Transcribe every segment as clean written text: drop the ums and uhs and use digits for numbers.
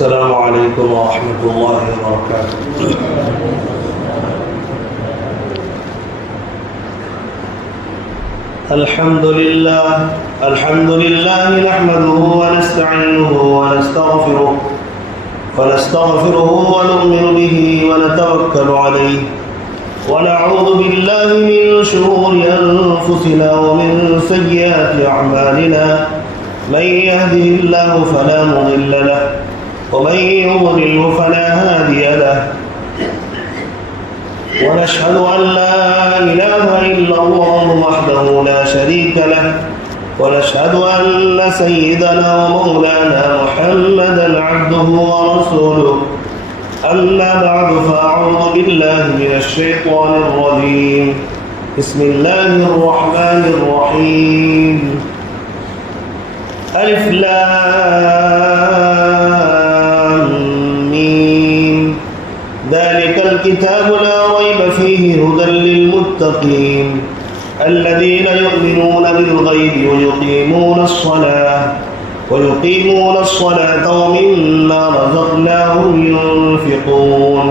السلام علیکم ورحمۃ اللہ وبرکاتہ۔ الحمد للہ نحمده ونستعینه ونستغفره ونؤمن به ونتوکل علیہ ونعوذ باللہ من شرور انفسنا ومن سیئات اعمالنا من يهده الله فلا مضل له ومن يضلل فلا هادي له ونشهد أن لا إله إلا الله وحده لا شريك له ونشهد أن سيدنا ومولانا محمدا عبده ورسوله أما بعد فأعوذ بالله من الشيطان الرجيم بسم الله الرحمن الرحيم ألف لام ميم ذلك الكتاب لا ريب فيه هدى للمتقين الذين يؤمنون بالغيب ويقيمون الصلاة ومما رزقناهم ينفقون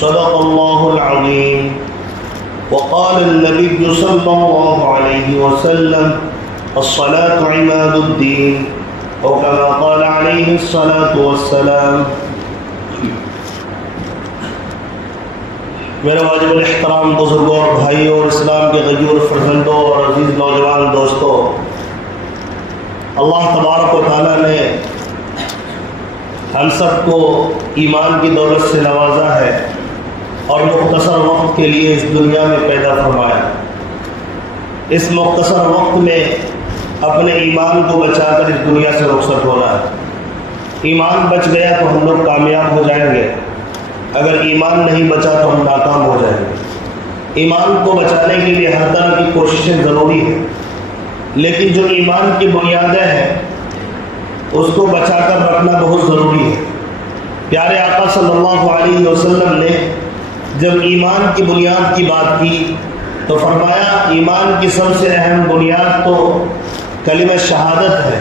صدق الله العظيم وقال النبي صلى الله عليه وسلم الصلاة عماد الدين أو كما قال عليه الصلاة والسلام۔ میرے واجب الاحترام بزرگوں اور بھائیوں اور اسلام کے غیور فرزندوں اور عزیز نوجوان دوستوں، اللہ تبارک و تعالیٰ نے ہم سب کو ایمان کی دولت سے نوازا ہے اور مختصر وقت کے لیے اس دنیا میں پیدا فرمایا۔ اس مختصر وقت میں اپنے ایمان کو بچا کر اس دنیا سے رخصت ہونا ہے۔ ایمان بچ گیا تو ہم لوگ کامیاب ہو جائیں گے، اگر ایمان نہیں بچا تو ہم ناکام ہو جائیں گے۔ ایمان کو بچانے کے لیے ہر طرح کی کوششیں ضروری ہیں، لیکن جو ایمان کی بنیادیں ہیں اس کو بچا کر رکھنا بہت ضروری ہے۔ پیارے آقا صلی اللہ علیہ وسلم نے جب ایمان کی بنیاد کی بات کی تو فرمایا ایمان کی سب سے اہم بنیاد تو کلمہ شہادت ہے،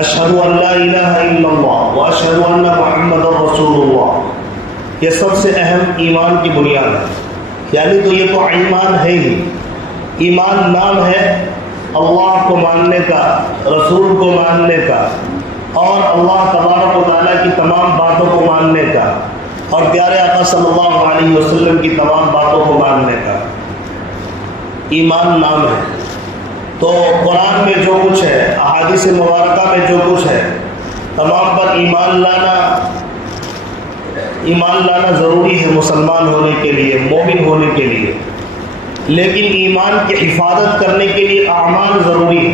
اشہد ان لا الہ الا اللہ واشہد ان محمد رسول اللہ۔ یہ سب سے اہم ایمان کی بنیاد ہے، یعنی تو یہ تو ایمان ہے ہی۔ ایمان نام ہے اللہ کو ماننے کا، رسول کو ماننے کا، اور اللہ تبارک و تعالیٰ کی تمام باتوں کو ماننے کا، اور پیارے آقا صلی اللہ علیہ وسلم کی تمام باتوں کو ماننے کا۔ ایمان نام ہے۔ تو قرآن میں جو کچھ ہے، احادیث مبارکہ میں جو کچھ ہے، تمام پر ایمان لانا ضروری ہے مسلمان ہونے کے لیے، مومن ہونے کے لیے۔ لیکن ایمان کی حفاظت کرنے کے لیے اعمال ضروری ہے۔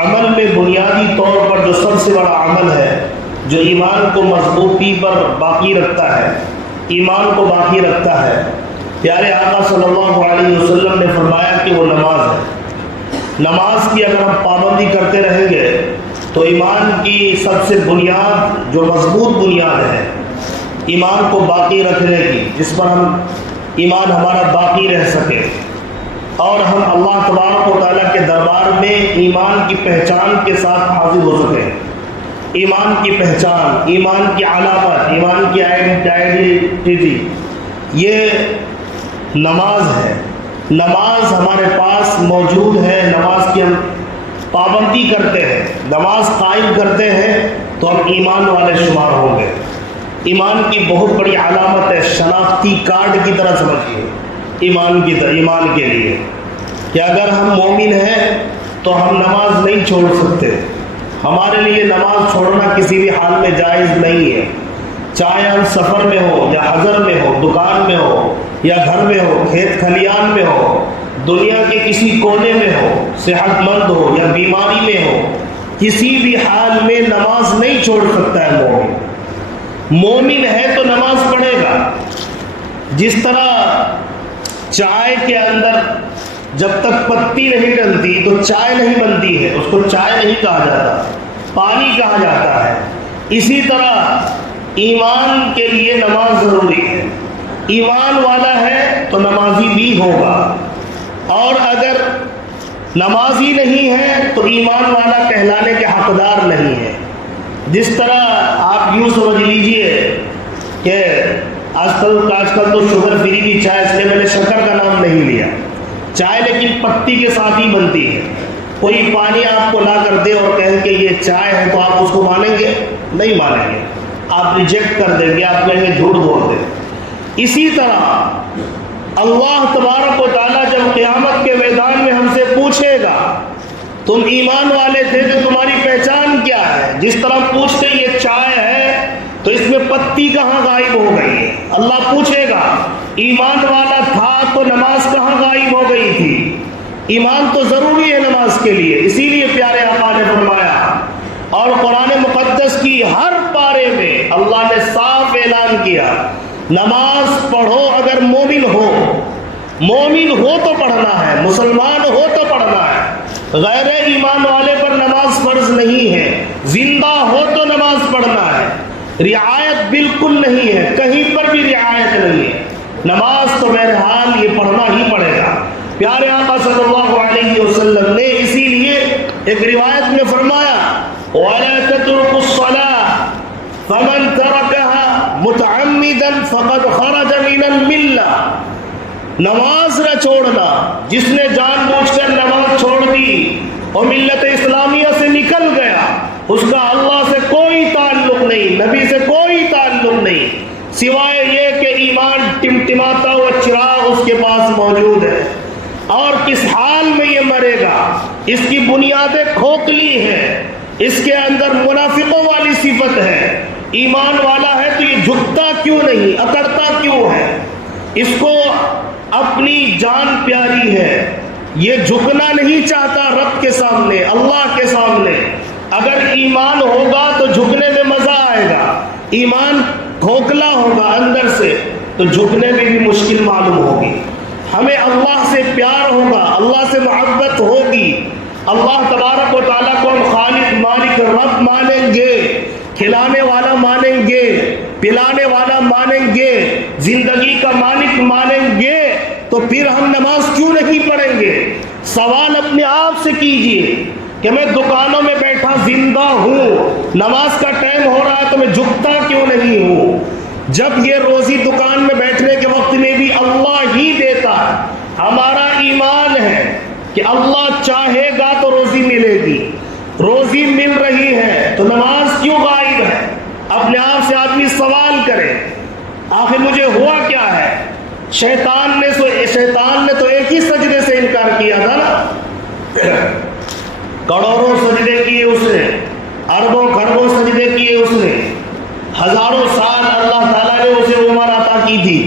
عمل میں بنیادی طور پر جو سب سے بڑا عمل ہے جو ایمان کو مضبوطی پر باقی رکھتا ہے، ایمان کو باقی رکھتا ہے، پیارے آقا صلی اللہ علیہ وسلم نے فرمایا کہ وہ نماز ہے۔ نماز کی اگر ہم پابندی کرتے رہیں گے تو ایمان کی سب سے بنیاد جو مضبوط بنیاد ہے ایمان کو باقی رکھنے کی، جس پر ہم ایمان ہمارا باقی رہ سکے اور ہم اللہ تبارک و تعالیٰ کے دربار میں ایمان کی پہچان کے ساتھ حاضر ہو سکیں۔ ایمان کی پہچان، ایمان کی علامت، ایمان کی آئیڈینٹی یہ نماز ہے۔ نماز ہمارے پاس موجود ہے، نماز کی ہم پابندی کرتے ہیں، نماز قائم کرتے ہیں تو ہم ایمان والے شمار ہوں گے۔ ایمان کی بہت بڑی علامت ہے، شناختی کارڈ کی طرح سمجھیے ایمان کے لیے کہ اگر ہم مومن ہیں تو ہم نماز نہیں چھوڑ سکتے۔ ہمارے لیے نماز چھوڑنا کسی بھی حال میں جائز نہیں ہے، چاہے ہم سفر میں ہو یا حضر میں ہو، دکان میں ہو یا گھر میں ہو، کھیت کھلیان میں ہو، دنیا کے کسی کونے میں ہو، صحت مند ہو یا بیماری میں ہو، کسی بھی حال میں نماز نہیں چھوڑ سکتا ہے مومن۔ مومن ہے تو نماز پڑھے گا۔ جس طرح چائے کے اندر جب تک پتی نہیں ڈلتی تو چائے نہیں بنتی ہے، اس کو چائے نہیں کہا جاتا، پانی کہا جاتا ہے۔ اسی طرح ایمان کے لیے نماز ضروری ہے۔ ایمان والا ہے تو نمازی بھی ہوگا، اور اگر نمازی نہیں ہے تو ایمان والا کہلانے کے حقدار نہیں ہے۔ جس طرح آپ یوں سمجھ لیجئے کہ آج کل تو شوگر فری کی چائے، اس لیے میں نے شکر کا نام نہیں لیا، چائے لیکن پتی کے ساتھ ہی بنتی ہے۔ کوئی پانی آپ کو لا کر دے اور کہے کہ یہ چائے ہے تو آپ اس کو مانیں گے؟ نہیں مانیں گے، آپ ریجیکٹ کر دیں گے، آپ کہیں گے جھوٹ بول دیں۔ اسی طرح اللہ تبارک و تعالیٰ جب قیامت کے میدان میں ہم سے پوچھے گا تم ایمان والے تھے تو تمہاری پہچان کیا ہے، جس طرح پوچھتے یہ چائے ہے تو اس میں پتی کہاں غائب ہو گئی ہے، اللہ پوچھے گا ایمان والا تھا تو نماز کہاں غائب ہو گئی تھی۔ ایمان تو ضروری ہے نماز کے لیے، اسی لیے پیارے آقا نے فرمایا، اور قرآن مقدس کی ہر پارے میں اللہ نے صاف اعلان کیا نماز پڑھو اگر مومن ہو تو پڑھنا ہے، مسلمان ہو تو پڑھنا ہے، غیر ایمان والے پر نماز فرض نہیں ہے، زندہ ہو تو نماز پڑھنا ہے، رعایت بالکل نہیں ہے، کہیں پر بھی رعایت نہیں ہے، نماز تو بہرحال یہ پڑھنا ہی پڑے گا۔ پیارے آقا صلی اللہ علیہ وسلم نے اسی لیے ایک روایت میں فرمایا وَلَا تَتْرُكُوا الصَّلَاةَ فَمَنْ تَرَكَهَا مُتَعَمِّدًا فَقَدْ خَرَجَ مِنَ الْمِلَّةِ، نماز نہ چھوڑنا، جس نے جان بوجھ کر نماز چھوڑ دی اور ملت اسلامیہ سے نکل گیا، اس کا اللہ سے کوئی تعلق نہیں، نبی سے کوئی تعلق نہیں، سوائے یہ کہ ایمان ٹمٹماتا ہوا چراغ اس کے پاس موجود ہے، اور کس حال میں یہ مرے گا، اس کی بنیادیں کھوکھلی ہیں، اس کے اندر منافقوں والی صفت ہے، ایمان والا ہے تو یہ جھکتا کیوں نہیں، اکڑتا کیوں ہے، اس کو اپنی جان پیاری ہے، یہ جھکنا نہیں چاہتا رب کے سامنے، اللہ کے سامنے۔ اگر ایمان ہوگا تو جھکنے میں مزہ آئے گا، ایمان کھوکھلا ہوگا اندر سے تو جھکنے میں بھی مشکل معلوم ہوگی۔ ہمیں اللہ سے پیار ہوگا، اللہ سے محبت ہوگی، اللہ تبارک و تعالیٰ کو ہم خالق مالک رب مانیں گے، کھلانے والا مانیں گے، پلانے والا مانیں گے، زندگی کا مالک مانیں گے، تو پھر ہم نماز کیوں نہیں پڑھیں گے؟ سوال اپنے آپ سے کیجئے کہ میں دکانوں میں بیٹھا زندہ ہوں، نماز کا ٹائم ہو رہا ہے تو میں جھکتا کیوں نہیں ہوں؟ جب یہ روزی دکان میں بیٹھنے کے وقت میں بھی اللہ ہی دیتا ہے، ہمارا ایمان ہے کہ اللہ چاہے گا تو روزی ملے گی، روزی مل رہی ہے تو نماز کیوں غائب ہے؟ اپنے آپ سے آدمی سوال کرے آخر مجھے ہوا کیا ہے؟ شیطان نے تو ایک ہی سجدے سے انکار کیا تھا نا، کروڑوں سجدے کیے اس نے، اربوں خربوں سجدے کیے اس نے، ہزاروں سال اللہ تعالیٰ نے اسے عمر عطا کی تھی،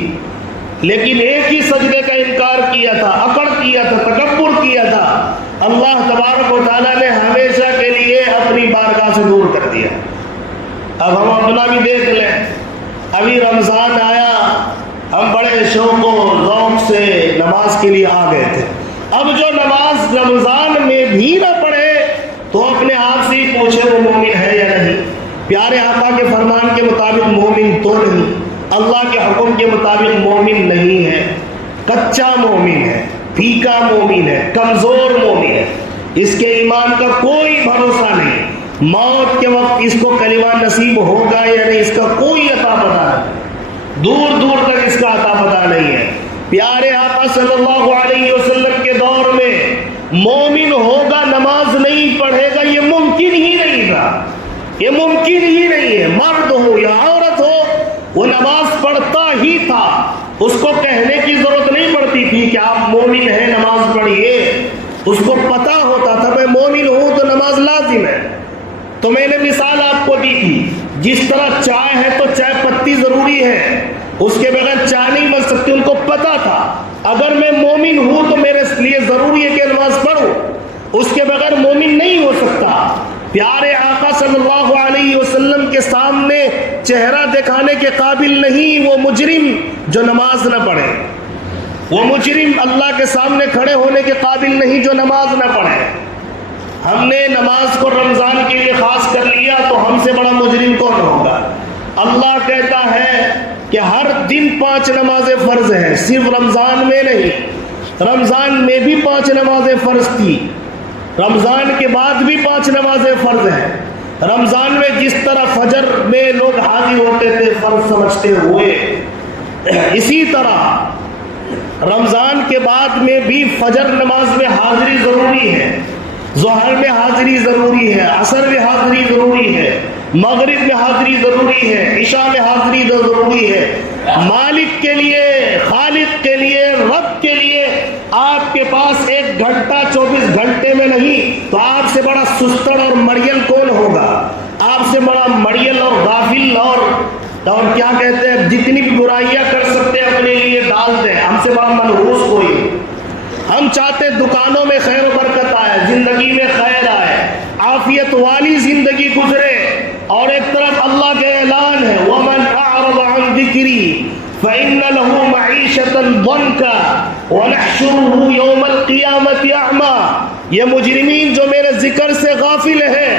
لیکن ایک ہی سجدے کا انکار کیا تھا، اکڑ کیا تھا، تکبر کیا تھا، اللہ تبارک و تعالیٰ نے ہمیشہ کے لیے اپنی بارگاہ سے دور کر دیا۔ اب ہم اپنا بھی دیکھ لیں، ابھی رمضان آیا، ہم بڑے شوق و ذوق سے نماز کے لیے آ گئے تھے، اب جو نماز رمضان میں بھی نہ پڑھے تو اپنے آپ سے ہی پوچھے وہ مومن ہے یا نہیں۔ پیارے آقا کے فرمان کے مطابق مومن تو نہیں، اللہ کے حکم کے مطابق مومن نہیں ہے، کچا مومن ہے، پھیکا مومن ہے، کمزور مومن ہے، اس کے ایمان کا کوئی بھروسہ نہیں، موت کے وقت اس کو کلمہ نصیب ہوگا یا نہیں اس کا کوئی عطا پتہ نہیں، دور دور تک اس کا عطا پتہ نہیں ہے۔ پیارے آقا صلی اللہ علیہ وسلم کے دور میں مومن ہوگا نماز نہیں پڑھے گا یہ ممکن ہی نہیں تھا، یہ ممکن ہی نہیں ہے، مرد ہو یا عورت ہو وہ نماز پڑھتا ہی تھا، اس کو کہنے کی ضرورت نہیں پڑتی تھی کہ آپ مومن ہیں نماز پڑھیے، اس کو پتا ہوتا تھا میں مومن ہوں تو نماز لازم ہے۔ تو میں نے مثال آپ کو دی تھی، جس طرح چائے ہے تو چائے پتی ضروری ہے، اس کے بغیر چائے نہیں بن سکتی، ان کو پتا تھا اگر میں مومن ہوں تو میرے لیے ضروری ہے کہ نماز پڑھوں، اس کے بغیر مومن نہیں ہو سکتا۔ پیارے آقا صلی اللہ علیہ وسلم کے سامنے چہرہ دکھانے کے قابل نہیں وہ مجرم جو نماز نہ پڑھے، وہ مجرم اللہ کے سامنے کھڑے ہونے کے قابل نہیں جو نماز نہ پڑھے۔ ہم نے نماز کو رمضان کے لیے خاص کر لیا تو ہم سے بڑا مجرم کون ہوگا؟ اللہ کہتا ہے کہ ہر دن 5 نمازیں فرض ہیں، صرف رمضان میں نہیں، رمضان میں بھی 5 نمازیں فرض تھی، رمضان کے بعد بھی 5 نمازیں فرض ہیں، رمضان میں جس طرح فجر میں لوگ حاضر ہوتے تھے فرض سمجھتے ہوئے، اسی طرح رمضان کے بعد میں بھی فجر نماز میں حاضری ضروری ہے، ظہر میں حاضری ضروری ہے، عصر میں حاضری ضروری ہے، مغرب میں حاضری ضروری ہے، عشاء میں حاضری ضروری ہے۔ مالک کے لیے، خالق کے لیے، رب کے لیے آپ کے پاس 1 گھنٹہ 24 گھنٹے میں نہیں تو آپ سے بڑا سستڑ اور مڑیل کون ہوگا؟ آپ سے بڑا مڑیل اور غافل اور کیا کہتے ہیں، جتنی بھی برائیاں کر سکتے ہیں اپنے لیے ڈال دیں، ہم سے بڑا منحوس کوئی۔ ہم چاہتے دکانوں میں خیر و برکت آئے، زندگی میں خیر آئے، عافیت والی زندگی گزرے، اور ایک طرف اللہ کے اعلان ہے وَمَنْ أَعْرَضَ عَنْ ذِكْرِي فَإِنَّ لَهُ مَعِيشَةً ضَنْكًا وَنَحْشُرُهُ يَوْمَ الْقِيَامَةِ أَعْمَى۔ یہ مجرمین جو میرے ذکر سے غافل ہیں،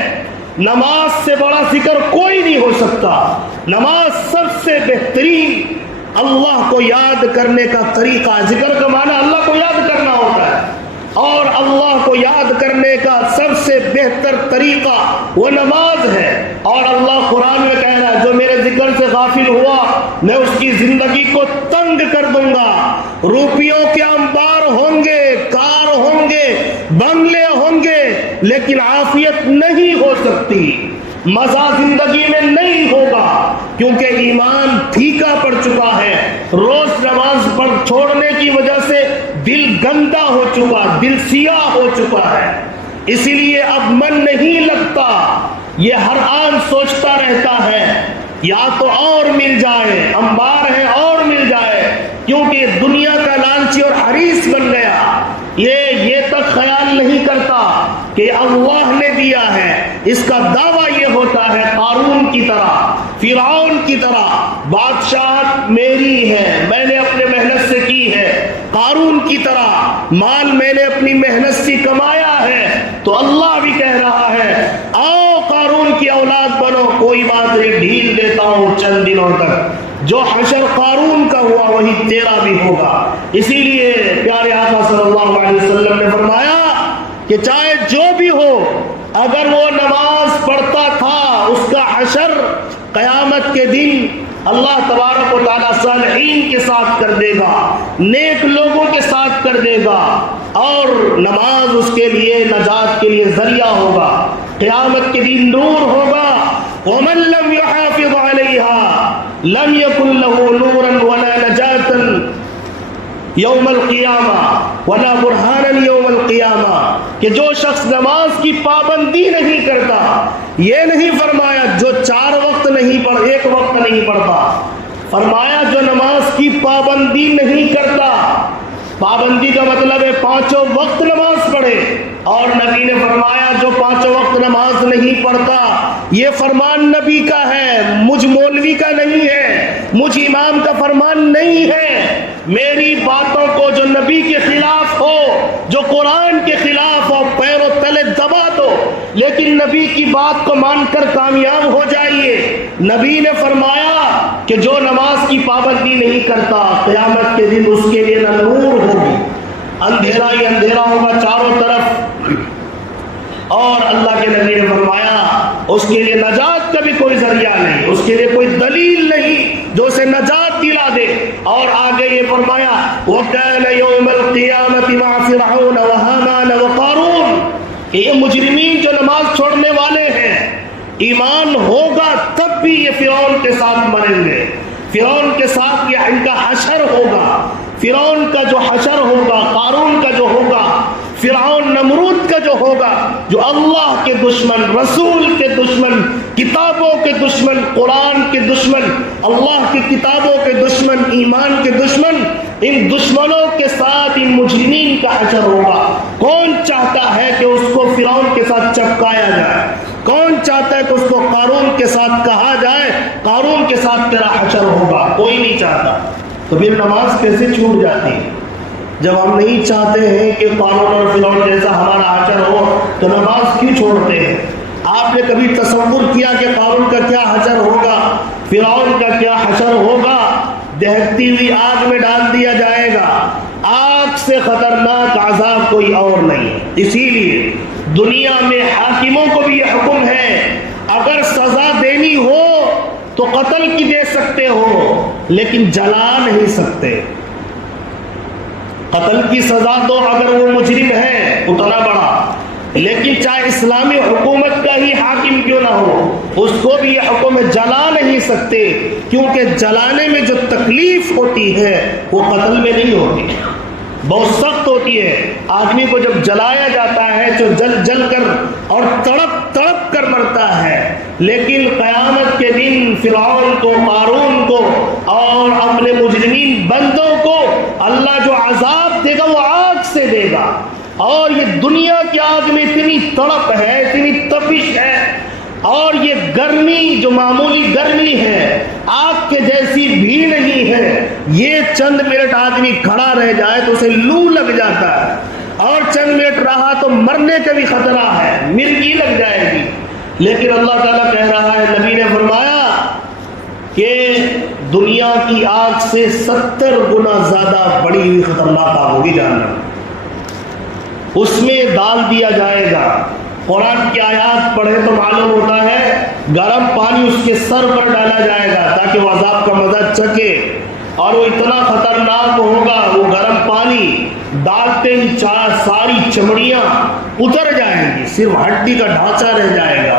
نماز سے بڑا ذکر کوئی نہیں ہو سکتا۔ نماز سب سے بہترین اللہ کو یاد کرنے کا طریقہ، ذکر کا معنی اللہ کو یاد کرنا ہوتا ہے، اور اللہ کو یاد کرنے کا سب سے بہتر طریقہ وہ نماز ہے۔ اور اللہ قرآن میں کہہ رہا ہے جو میرے ذکر سے غافل ہوا میں اس کی زندگی کو تنگ کر دوں گا، روپیوں کے انبار ہوں گے، کار ہوں گے، بنگلے ہوں گے، لیکن عافیت نہیں ہو سکتی، مزہ زندگی میں نہیں ہوگا، کیونکہ ایمان پھیکا پڑ چکا ہے، روز نماز پڑھ چھوڑنے کی وجہ سے دل گندا ہو چکا، دل سیاہ ہو چکا ہے، اسی لیے اب من نہیں لگتا، یہ ہر آن سوچتا رہتا ہے یا تو اور مل جائے، انبار ہے اور مل جائے، کیونکہ دنیا کا لالچی اور حریص بن گیا، یہ تک خیال نہیں کرتا کہ اللہ نے دیا ہے، اس کا دعویٰ یہ ہوتا ہے قارون کی طرح، فرعون کی طرح، بادشاہت میری ہے، میں نے اپنے محنت سے کی ہے، قارون کی طرح مال میں نے اپنی محنت سے کمایا ہے۔ تو اللہ بھی کہہ رہا ہے آؤ قارون کی اولاد بنو، کوئی بات نہیں، ڈھیل دیتا ہوں چند دنوں تک، جو حشر قارون کا ہوا وہی تیرا بھی ہوگا۔ اسی لیے پیارے آقا صلی اللہ علیہ وسلم نے فرمایا کہ چاہے جو بھی ہو، اگر وہ نماز پڑھتا تھا اس کا حشر قیامت کے دن اللہ تبارک و تعالیٰ صالحین کے ساتھ کر دے گا، نیک لوگوں کے ساتھ کر دے گا، اور نماز اس کے لیے نجات کے لیے ذریعہ ہوگا، قیامت کے دن نور ہوگا۔ وَمَن لَّمْ يُحَافِظْ عَلَيْهَا لَمْ يَكُن لَّهُ نُورًا وَلَا نَجَاةً یوم القیامہ ولا برہانا یوم القیامہ، کہ جو شخص نماز کی پابندی نہیں کرتا، یہ نہیں فرمایا جو 4 وقت نہیں پڑھ، 1 وقت نہیں پڑھتا، فرمایا جو نماز کی پابندی نہیں کرتا، پابندی کا مطلب ہے 5 وقت نماز پڑھے، اور نبی نے فرمایا جو 5 وقت نماز نہیں پڑھتا، یہ فرمان نبی کا ہے، مجھ مولوی کا نہیں ہے، مجھ امام کا فرمان نہیں ہے۔ میری باتوں کو جو نبی کے خلاف ہو، جو قرآن کے خلاف ہو، پیروں تلے دبا دو، لیکن نبی کی بات کو مان کر کامیاب ہو جائیے۔ نبی نے فرمایا کہ جو نماز کی پابندی نہیں کرتا، قیامت کے دن اس کے لیے نہ نور ہوگی، اندھیرا ہی اندھیرا ہوگا چاروں طرف، اور اللہ کے نبی نے فرمایا اس کے لیے نجات کا بھی کوئی ذریعہ نہیں، اس کے لیے کوئی دلیل نہیں جو اسے نجات دلا دے۔ اور آگے یہ فرمایا وَكَانَ يَوْمَ الْقِيَامَةِ مَعَ فِرْعَوْنَ وَهَامَانَ وَقَارُونَ، کہ یہ مجرمین جو نماز چھوڑنے والے ہیں، ایمان ہوگا تب بھی یہ فرعون کے ساتھ مریں گے، فرعون کے ساتھ یہ ان کا حشر ہوگا، فرعون کا جو حشر ہوگا، قارون کا جو ہوگا، فرعون نمرود کا جو ہوگا، جو اللہ کے دشمن، رسول کے دشمن، کتابوں کے دشمن، قرآن کے دشمن، اللہ کی کتابوں کے دشمن، ایمان کے دشمن، ان دشمنوں کے ساتھ ان مجرمین کا حشر ہوگا۔ کون چاہتا ہے کہ اس کو فرعون کے ساتھ چپکایا جائے؟ کون چاہتا ہے کہ اس کو قارون کے ساتھ کہا جائے قارون کے ساتھ تیرا حشر ہوگا؟ کوئی نہیں چاہتا۔ تو پھر نماز کیسے چھوٹ جاتی ہے؟ جب ہم نہیں چاہتے ہیں کہ قارون اور فرعون جیسا ہمارا حشر ہو تو نماز کیوں چھوڑتے ہیں؟ آپ نے کبھی تصور کیا کہ قارون کا کیا حشر ہوگا، فرعون کا کیا حشر ہوگا؟ دہکتی ہوئی آگ میں ڈال دیا جائے گا، آگ سے خطرناک عذاب کوئی اور نہیں۔ اسی لیے دنیا میں حاکموں کو بھی یہ حکم ہے اگر سزا دینی ہو تو قتل کی دے سکتے ہو لیکن جلا نہیں سکتے. قتل کی سزا دو اگر وہ مجرم ہے اتنا بڑا، لیکن چاہے اسلامی حکومت کا ہی حاکم کیوں نہ ہو اس کو بھی یہ حکم جلا نہیں سکتے، کیونکہ جلانے میں جو تکلیف ہوتی ہے وہ قتل میں نہیں ہوتی، بہت سخت ہوتی ہے. آدمی کو جب جلایا جاتا ہے تو جل جل کر اور تڑپ تڑپ کر مرتا ہے، لیکن قیامت کے دن فرعون کو، قارون کو اور اپنے مجرمین بندوں کو اللہ جو عذاب دے گا وہ آگ سے دے گا. اور یہ دنیا کی آگ میں اتنی تڑپ ہے، اتنی تپش ہے، اور یہ گرمی جو معمولی گرمی ہے آگ کے جیسی بھی نہیں ہے. یہ چند منٹ آدمی کھڑا رہ جائے تو اسے لو لگ جاتا ہے، اور چند منٹ رہا تو مرنے کا بھی خطرہ ہے، مرگی لگ جائے گی. لیکن اللہ تعالیٰ کہہ رہا ہے، نبی نے فرمایا کہ دنیا کی آگ سے 70 گنا زیادہ بڑی ہوئی خطرناک آگ ہوگی جہنم. اس میں ڈال دیا جائے گا. قرآن کی آیات پڑھے تو معلوم ہوتا ہے گرم پانی اس کے سر پر ڈالا جائے گا تاکہ وہ عذاب کا مزہ چکے، اور وہ اتنا خطرناک ہوگا، وہ گرم پانی ڈالتے ہی ساری چمڑیاں اتر جائیں گی، صرف ہڈی کا ڈھانچہ رہ جائے گا.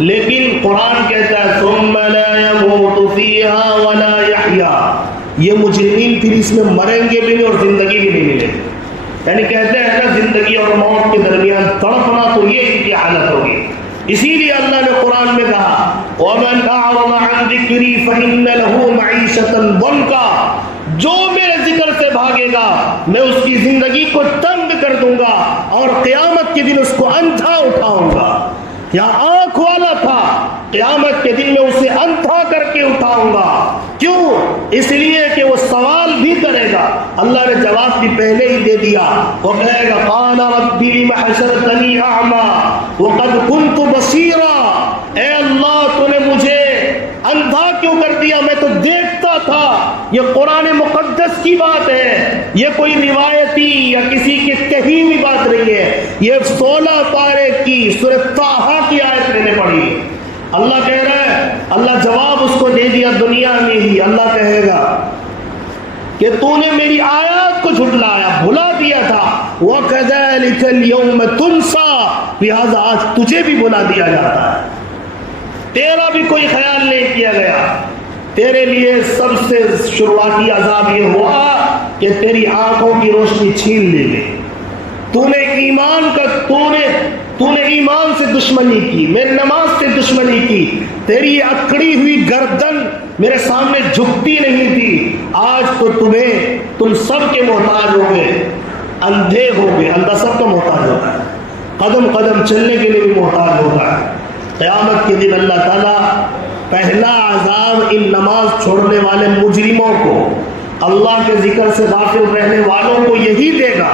لیکن قرآن کہتا ہے ثم لا يموت فيها ولا يحيى، یہ مجرمین پھر اس میں مریں گے بھی نہیں اور زندگی بھی نہیں ملے گی. یعنی کہتے ہیں نا زندگی اور موت کے درمیان تڑپنا، تو یہ ان کی حالت ہوگی. اسی لیے اللہ نے قرآن میں کہا وَمَنْ أَعْرَضَ عَنْ ذِكْرِي فَإِنَّ لَهُ مَعِيشَةً ضَنْكًا، جو میرے ذکر سے بھاگے گا میں اس کی زندگی کو تنگ کر دوں گا اور قیامت کے دن اس کو اندھا اٹھاؤں گا. یہاں آنکھ والا تھا، قیامت کے دن میں اسے اندھا کر کے اٹھاؤں گا. کیوں؟ اس لیے کہ وہ سوال بھی کرے گا. اللہ نے جواب بھی پہلے ہی دے دیا، وہ کہے گا قال رب لم حشرتنی اعمی وقد كنت بصیرا، اے اللہ تو نے مجھے اندھا کیوں کر دیا، میں تو دیکھتا تھا. یہ قرآن مقدس کی بات ہے، یہ کوئی روایتی یا کسی کے کہی ہوئی بات نہیں ہے. یہ 16 پارے کی سورۃ طٰہٰ کی آیت میں نے پڑھی. اللہ کہہ رہا ہے، اللہ جواب اس کو دے دیا دنیا میں ہی. اللہ کہے گا کہ تو نے میری آیات کو جھٹلایا، بھلا دیا تھا. وَكَذَلِكَ الْيَوْمَ تُنْسَى، لہذا آج تجھے بھی بھلا دیا جاتا ہے. تیرا بھی کوئی خیال نہیں کیا گیا. تیرے لیے سب سے شروعاتی عذاب یہ ہوا کہ تیری آنکھوں کی روشنی چھین لی گئی. تو نے ایمان سے دشمنی کی، میری نماز سے دشمنی کی. تیری اکڑی ہوئی گردن میرے سامنے جھکتی نہیں تھی. آج تو تم سب کے محتاج ہو گئے، اندھے ہو گئے. اندھا سب کا محتاج ہوتا ہے، قدم قدم چلنے کے لیے بھی محتاج ہوتا ہے. قیامت کے دن اللہ تعالیٰ پہلا عذاب ان نماز چھوڑنے والے مجرموں کو، اللہ کے ذکر سے غافل رہنے والوں کو یہی دے گا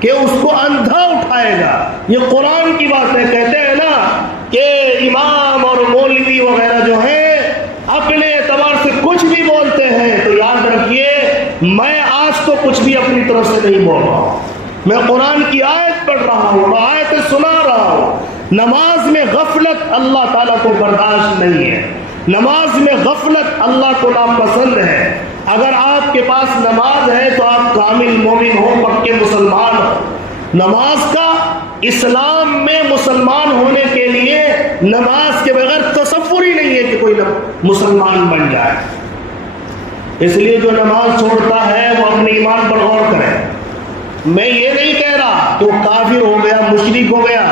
کہ اس کو اندھا اٹھائے گا. یہ قرآن کی بات ہے. کہتے ہیں نا کہ امام اور مولوی وغیرہ جو ہیں اپنے اعتبار سے کچھ بھی بولتے ہیں، تو یاد رکھیے میں آج تو کچھ بھی اپنی طرف سے نہیں بول رہا ہوں. میں قرآن کی آیت پڑھ رہا ہوں، آیت سنا رہا ہوں. نماز میں غفلت اللہ تعالیٰ کو برداشت نہیں ہے. نماز میں غفلت اللہ کو ناپسند ہے. اگر آپ کے پاس نماز ہے تو آپ کامل مومن ہو، پکے مسلمان ہو. نماز کا اسلام میں مسلمان ہونے کے لیے نماز کے بغیر تصور ہی نہیں ہے کہ کوئی مسلمان بن جائے. اس لیے جو نماز چھوڑتا ہے وہ اپنے ایمان پر غور کرے. میں یہ نہیں کہہ رہا کہ وہ کافر ہو گیا، مشرک ہو گیا.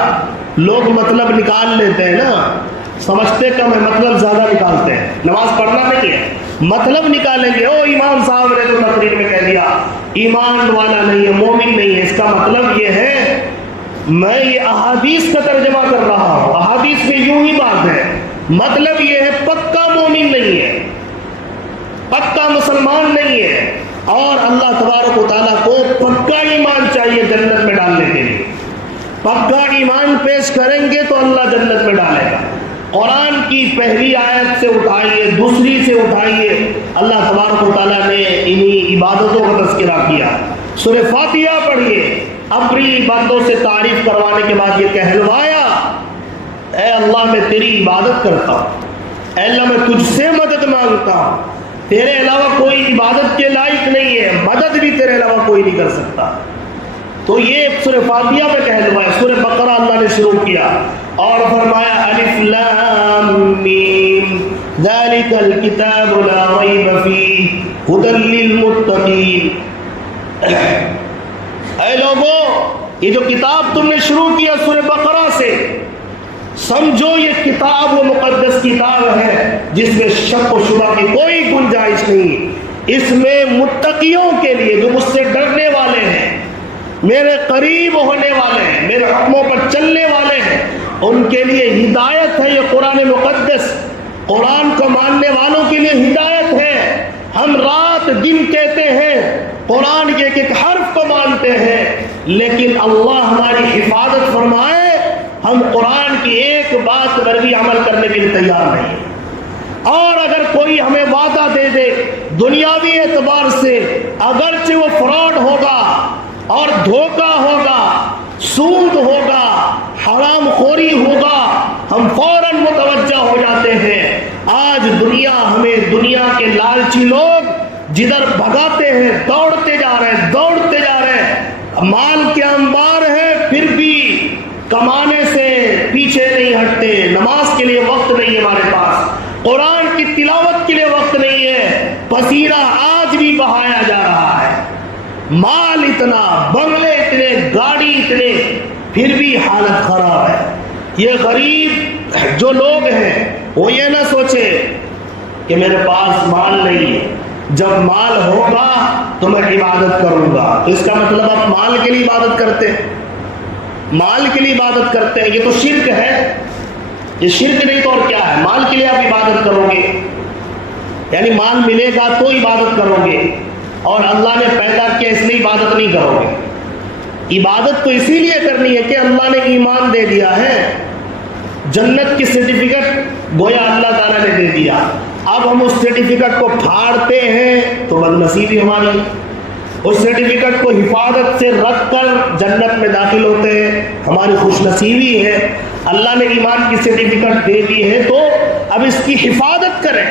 لوگ مطلب نکال لیتے ہیں نا، سمجھتے کم ہے، مطلب زیادہ نکالتے ہیں. نماز پڑھنا نہیں ہے، مطلب نکالیں گے. او امام صاحب نے تو تقریر میں کہہ دیا ایمان والا نہیں ہے، مومن نہیں ہے. اس کا مطلب یہ ہے، میں یہ احادیث کا ترجمہ کر رہا ہوں. احادیث میں یوں ہی بات ہے. مطلب یہ ہے پکا مومن نہیں ہے، پکا مسلمان نہیں ہے. اور اللہ تبارک و تعالیٰ کو پکا ایمان چاہیے جنت میں ڈالنے کے لیے. پکا ایمان پیش کریں گے تو اللہ جنت میں ڈالے گا. قرآن کی پہلی آیت سے اٹھائیے، دوسری سے اٹھائیے، اللہ تبارک و تعالیٰ نے انہی عبادتوں کا تذکرہ کیا. سورہ فاتحہ پڑھیے، اپنی بندوں سے تعریف کروانے کے بعد یہ کہلوایا اے اللہ میں تیری عبادت کرتا ہوں، اے اللہ میں تجھ سے مدد مانگتا ہوں، تیرے علاوہ کوئی عبادت کے لائق نہیں ہے، مدد بھی تیرے علاوہ کوئی نہیں کر سکتا۔ تو یہ سورہ فاتحہ میں کہلوا ہے۔ سورہ بقرہ اللہ نے شروع کیا اور فرمایا الف لام میم ذالک الکتاب لا ریب فیہ ھدی للمتقین۔ اے لوگوں، یہ جو کتاب تم نے شروع کیا سورہ بقرہ سے، سمجھو یہ کتاب وہ مقدس کتاب ہے جس میں شک و شبہ کی کوئی گنجائش نہیں۔ اس میں متقیوں کے لیے، جو مجھ سے ڈرنے والے ہیں، میرے قریب ہونے والے ہیں، میرے حکموں پر چلنے والے ہیں، ان کے لیے ہدایت ہے۔ یہ قرآن مقدس قرآن کو ماننے والوں کے لیے ہدایت ہے۔ ہم رات دن کہتے ہیں، قرآن کے ایک ایک حرف کو مانتے ہیں، لیکن اللہ ہماری حفاظت فرمائے ہم قرآن کی ایک بات پر بھی عمل کرنے کے لیے تیار نہیں ہیں۔ اور اگر کوئی ہمیں وعدہ دے دے دنیاوی اعتبار سے، اگرچہ وہ فراڈ ہوگا اور دھوکہ ہوگا، سود ہوگا، حرام خوری ہوگا، ہم فوراً متوجہ ہو جاتے ہیں۔ آج دنیا ہمیں، دنیا کے لالچی لوگ جدھر بھگاتے ہیں، دوڑتے جا رہے ہیں، مال کے انبار ہے، پھر بھی کمانے سے پیچھے نہیں ہٹتے۔ نماز کے لیے وقت نہیں ہے ہمارے پاس، قرآن کی تلاوت کے لیے وقت نہیں ہے، پسینہ آج بھی بہایا جا رہا ہے، مال اتنا، بنگلے اتنے، گاڑی اتنے، پھر بھی حالت خراب ہے۔ یہ غریب جو لوگ ہیں وہ یہ نہ سوچے کہ میرے پاس مال نہیں ہے، جب مال ہوگا تو میں عبادت کروں گا۔ تو اس کا مطلب آپ مال کے لیے عبادت کرتے ہیں، مال کے لیے عبادت کرتے ہیں، یہ تو شرک ہے۔ یہ شرک نہیں تو اور کیا ہے؟ مال کے لیے آپ عبادت کرو گے، یعنی مال ملے گا تو عبادت کرو گے، اور اللہ نے پیدا کیا اس لیے عبادت نہیں کرو گے۔ عبادت تو اسی لیے کرنی ہے کہ اللہ نے ایمان دے دیا ہے، جنت کی سرٹیفکیٹ گویا اللہ تعالیٰ نے دے دیا، اب ہم اس سرٹیفکیٹ کو پھاڑتے ہیں تو بد نصیبی ہماری۔ اس سرٹیفکیٹ کو حفاظت سے رکھ کر جنت میں داخل ہوتے ہیں، ہماری خوش نصیبی ہے۔ اللہ نے ایمان کی سرٹیفکیٹ دے دی ہے تو اب اس کی حفاظت کریں،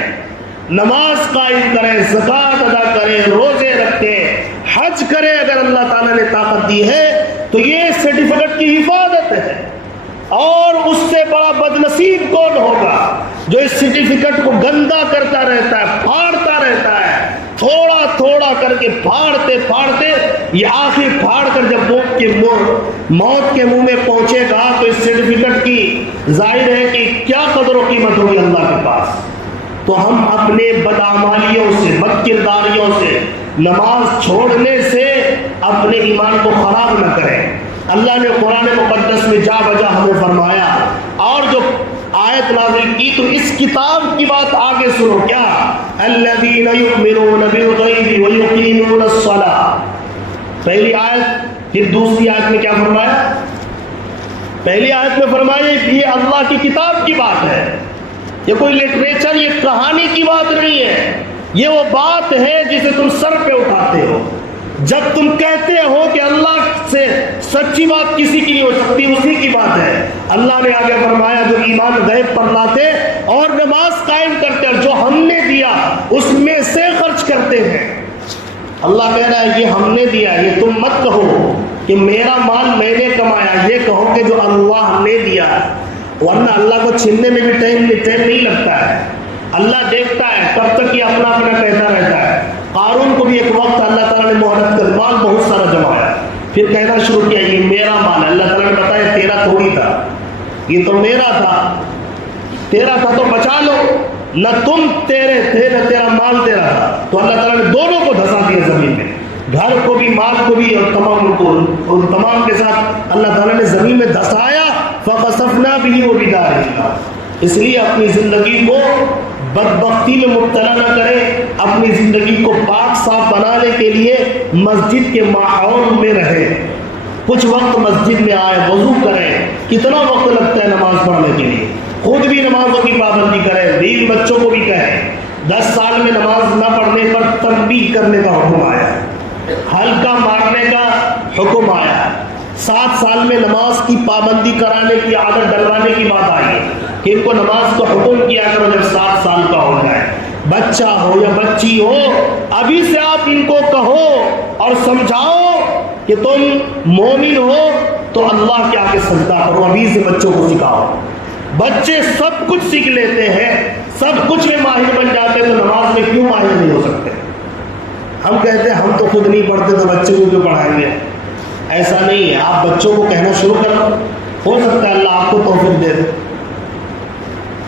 نماز قائم کریں، زکوٰۃ ادا کریں، روزے رکھیں، حج کریں، اگر اللہ تعالیٰ نے طاقت دی ہے تو یہ سرٹیفکیٹ کی حفاظت ہے۔ اور اس سے بڑا بد نصیب کون ہوگا جو اس سرٹیفکیٹ کو گندا کرتا رہتا ہے، پھاڑتا رہتا ہے، تھوڑا تھوڑا کر کے پھاڑتے پھاڑتے یہ آخر پھاڑ کر جب موت کے منہ میں پہنچے گا تو اس سرٹیفکیٹ کی ظاہر ہے کہ کیا قدر و قیمت ہوگی اللہ کے پاس۔ تو ہم اپنے بدعمالیوں سے، بد کرداریوں سے، نماز چھوڑنے سے اپنے ایمان کو خراب نہ کریں۔ اللہ نے قرآن مقدس میں جا بجا ہمیں فرمایا، اور جو آیت نازل کی تو اس کتاب کی بات آگے سنو، کیا الذین یؤمنون بالغیب ویقیمون الصلاۃ، پہلی آیت۔ پھر دوسری آیت میں کیا فرمایا؟ پہلی آیت میں فرمایا یہ اللہ کی کتاب کی بات ہے، یہ کوئی لٹریچر، یہ کہانی کی بات نہیں ہے، یہ وہ بات ہے جسے تم سر پہ اٹھاتے ہو۔ جب تم کہتے ہو کہ اللہ سے سچی بات کسی کی نہیں ہو سکتی، اسی کی بات ہے۔ اللہ نے آگے فرمایا جو ایمان غیب پر لاتے اور نماز قائم کرتے اور جو ہم نے دیا اس میں سے خرچ کرتے ہیں۔ اللہ کہہ رہا ہے یہ ہم نے دیا، یہ تم مت کہو کہ میرا مال میں نے کمایا، یہ کہو کہ جو اللہ نے دیا، ورنہ اللہ کو چھیننے میں بھی ٹائم نہیں لگتا ہے۔ اللہ دیکھتا ہے کب تک یہ اپنا اپنا کہتا رہتا ہے۔ قارون کو بھی ایک وقت اللہ تعالیٰ نے مہلت کر مال بہت سارا جمایا، پھر کہنا شروع کیا یہ میرا مال ہے۔ اللہ تعالیٰ نے بتایا تیرا تھوڑی تھا، یہ تو میرا تھا، تیرا تھا تو بچا لو، نہ تم تیرے تھے نہ تیرا مال تیرا تھا۔ تو اللہ تعالیٰ نے دونوں کو دھسا دیا زمین میں، گھر کو بھی مال کو بھی، اور تمام کے ساتھ اللہ تعالیٰ نے زمین میں دھسایا۔ فَخَسَفْنَا بِهِ وَبِدَارِهِ، اس لیے اپنی زندگی کو بدبختی میں مبتلا نہ کریں، اپنی زندگی کو پاک صاف بنانے کے لیے مسجد کے ماحول میں رہیں، کچھ وقت مسجد میں آئے، وضو کریں۔ کتنا وقت لگتا ہے نماز پڑھنے کے لیے؟ خود بھی نمازوں کی پابندی کریں، بیوی بچوں کو بھی کہیں۔ 10 سال میں نماز نہ پڑھنے پر تنبیہ کرنے کا حکم آیا، ہلکا مارنے کا حکم آیا، 7 سال میں نماز کی پابندی کرانے کی عادت ڈلوانے کی بات آئی ہے کہ ان کو نماز کا حکم کیا کرو جب 7 سال کا ہو جائے. بچہ ہو یا بچی ہو، ابھی سے آپ ان کو کہو اور سمجھاؤ کہ تم مومن ہو تو اللہ کے آگے سجدہ کرو. ابھی سے بچوں کو سکھاؤ. بچے سب کچھ سیکھ لیتے ہیں، سب کچھ میں ماہر بن جاتے ہیں، تو نماز میں کیوں ماہر نہیں ہو سکتے؟ ہم کہتے ہیں ہم تو خود نہیں پڑھتے تو بچوں کو کیوں پڑھائیں گے؟ ایسا نہیں ہے. آپ بچوں کو کہنا شروع کرو، ہو سکتا ہے اللہ آپ کو توفیق دے دے.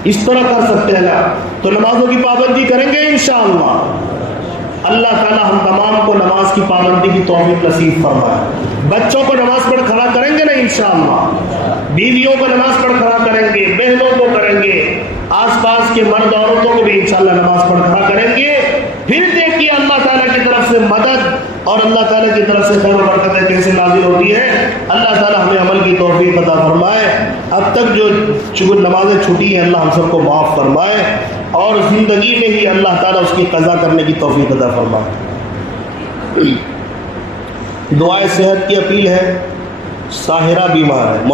اس طرح کر سکتے ہیں نا. تو نمازوں کی پابندی کریں گے انشاءاللہ. اللہ تعالی ہم تمام کو نماز کی پابندی کی توفیق نصیب فرمائے. بچوں کو نماز پڑھ کھڑا کریں گے نا انشاءاللہ. بیویوں کو نماز پڑھ کھڑا کریں گے، بہنوں کو کریں گے، آس پاس کے مرد عورتوں کو بھی انشاءاللہ نماز پڑھ کھڑا کریں گے. پھر دیکھیے اللہ تعالیٰ کی طرف سے مدد اور اللہ تعالیٰ کی طرف سے خیر و برکتیں کیسے نازل ہوتی ہے. اللہ تعالیٰ ہمیں عمل کی توفیق عطا فرمائے. اب تک جو نمازیں چھوٹی ہیں اللہ ہم سب کو معاف فرمائے، اور زندگی میں ہی اللہ تعالیٰ اس کی قضا کرنے کی توفیق عطا فرمائے. دعائے صحت کی اپیل ہے. ساحرہ بیمار ہے.